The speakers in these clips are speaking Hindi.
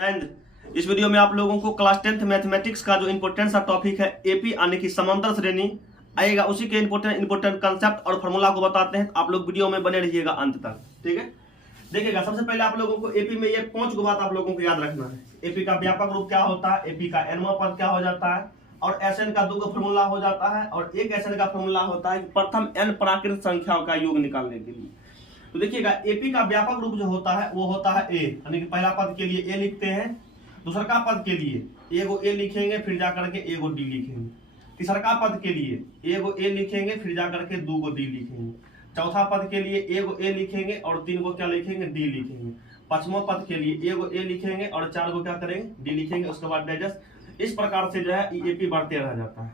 एंड इस वीडियो में आप लोगों को क्लास 10th मैथमेटिक्स का जो इंपॉर्टेंट सा टॉपिक है एपी यानी कि समांतर श्रेणी आएगा, उसी के इंपॉर्टेंट कंसेप्ट और फार्मूला को बताते हैं। आप लोग वीडियो में बने रहिएगा अंत तक, ठीक है। देखिएगा, सबसे पहले आप लोगों को एपी में ये 5 बात आप लोगों को याद रखना है। एपी का व्यापक रूप क्या होता है, एपी का nवां पद क्या हो जाता है, और एसएन का 2 फार्मूला हो जाता है, और एक एसएन का फार्मूला होता है प्रथम n प्राकृत संख्याओं का योग निकालने के लिए। तो देखिएगा, एपी का व्यापक रूप जो होता है वो होता है ए, यानी कि पहला पद के लिए ए लिखते हैं, दूसरा का पद के लिए एगो ए लिखेंगे, फिर जाकर के एगो डी लिखेंगे, तीसरा का पद के लिए एगो ए लिखेंगे, फिर जाकर के 2 डी लिखेंगे, चौथा पद के लिए एगो ए लिखेंगे और 3 क्या लिखेंगे, डी लिखेंगे, पांचवा पद के लिए एगो ए लिखेंगे और 4 क्या करेंगे, डी लिखेंगे। उसके बाद डाइजेस्ट इस प्रकार से जो है एपी बढ़ते रह जाता है।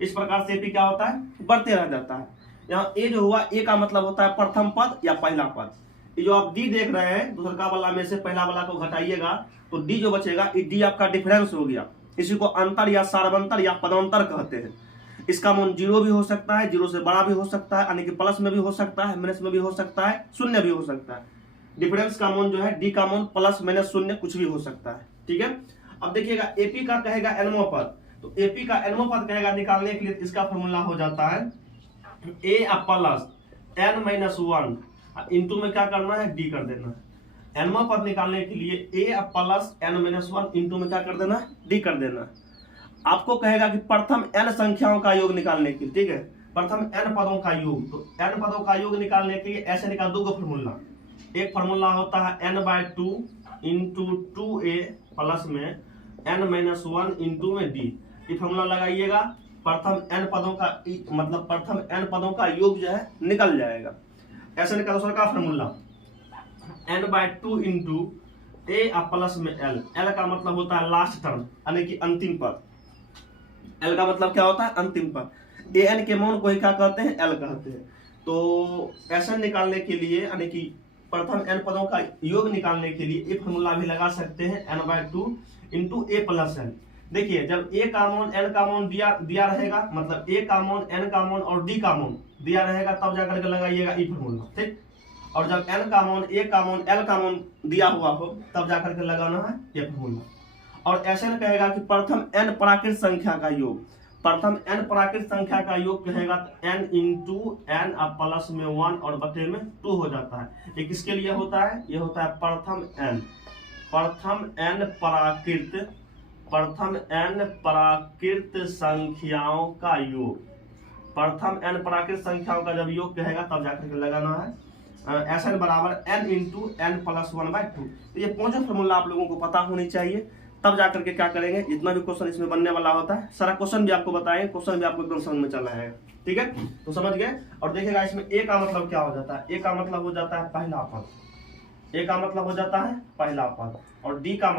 इस प्रकार से एपी क्या होता है, बढ़ते रह जाता है। यहाँ ए जो हुआ, ए का मतलब होता है प्रथम पद या पहला पद। ये जो आप डी देख रहे हैं, दूसरा वाला में से पहला वाला को घटाइएगा तो डी जो बचेगा, ये डी आपका डिफरेंस हो गया। इसी को अंतर या सार्वंतर या पदांतर कहते हैं। इसका मान 0 भी हो सकता है, 0 से बड़ा भी हो सकता है, यानी कि प्लस में भी हो सकता है, माइनस में भी हो सकता है, शून्य भी हो सकता है। डिफरेंस का मान जो है, डी का मान प्लस माइनस शून्य कुछ भी हो सकता है, ठीक है। अब देखिएगा, एपी का कहेगा nवां पद, तो एपी का nवां पद कहेगा निकालने के लिए इसका फॉर्मूला हो जाता है ए प्लस n माइनस 1 इंटू में क्या करना है, डी कर देना है। nवां पद निकालने के लिए ए प्लस n माइनस 1 इंटू में क्या कर देना, डी कर देना। आपको कहेगा कि प्रथम n संख्याओं का योग निकालने के लिए, ठीक है, प्रथम n पदों का योग। तो n पदों का योग निकालने के लिए ऐसे निकाल 2 फॉर्मूला। एक फॉर्मूला होता है n/2 इंटू 2a प्लस में n माइनस 1 इंटू में डी। ये फॉर्मूला लगाइएगा, प्रथम n पदों का मतलब प्रथम n पदों का योग जो है निकल जाएगा। ऐसे निकाल दूसरा का formula n/2 into a plus में l। l का मतलब होता है लास्ट टर्म, यानी कि अंतिम पद। l का मतलब क्या होता है, अंतिम पद। an के मान को ही क्या कहते हैं, l कहते हैं। तो ऐसा निकालने के लिए, यानी कि प्रथम n पदों का योग निकालने के लिए ये फॉर्मूला भी लगा सकते हैं, n/2 into a plus l। देखिए, जब a का मान n का मान दिया रहेगा, मतलब a का मान n का मान और d का मान दिया रहेगा, तब जाकर के लगाइएगा ये फॉर्मूला, ठीक। और जब n का मान, a का मान, l का मान दिया हुआ हो, तब जाकर के लगाना है ये फॉर्मूला। और ऐसे न कहेगा कि प्रथम n प्राकृत संख्या का योग। प्रथम n प्राकृत संख्या का योग कहेगा तो n इंटू n प्लस में 1 और बटे में 2 हो जाता है। ये किसके लिए होता है, ये होता है प्रथम n प्राकृत संख्याओं का योग। प्रथम n प्राकृत संख्याओं का जब योग कहेगा तब जाकर के लगाना है Sn बराबर n इंटू n प्लस 1/2। तो ये 5 फॉर्मूला आप लोगों को पता होनी चाहिए, तब जाकर के क्या करेंगे, जितना भी क्वेश्चन इसमें बनने वाला होता है सारा क्वेश्चन भी आपको बताएंगे, क्वेश्चन भी आपको एकदम समझ में चला है, ठीक है। तो समझ गए। और देखिएगा, इसमें ए का मतलब क्या हो जाता है, ए का मतलब हो जाता है पहला पद। ए का मतलब हो जाता है पहला पद। और डी का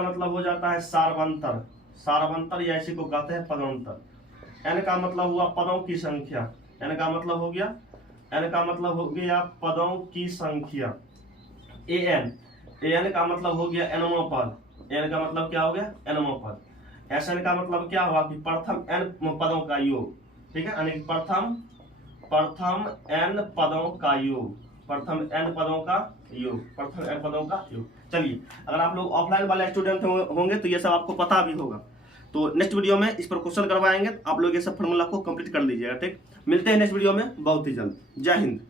मतलब हो जाता है सार्वंतर या इसी को कहते हैं पदांतर। एन का मतलब हुआ पदों की संख्या, एन का मतलब हो गया पदों की संख्या। एन का मतलब हो गया nवां पद। एन का मतलब क्या हो गया, nवां पद। एसएन का मतलब क्या हुआ कि प्रथम n पदों का योग, ठीक है, यानी प्रथम n पदों का योग, प्रथम n पदों का योग। चलिए, अगर आप लोग ऑफलाइन वाले स्टूडेंट होंगे तो ये सब आपको पता भी होगा। तो नेक्स्ट वीडियो में इस पर क्वेश्चन करवाएंगे, आप लोग ये सब फॉर्मूला को कंप्लीट कर लीजिएगा, ठीक। मिलते हैं नेक्स्ट वीडियो में बहुत ही जल्द। जय हिंद।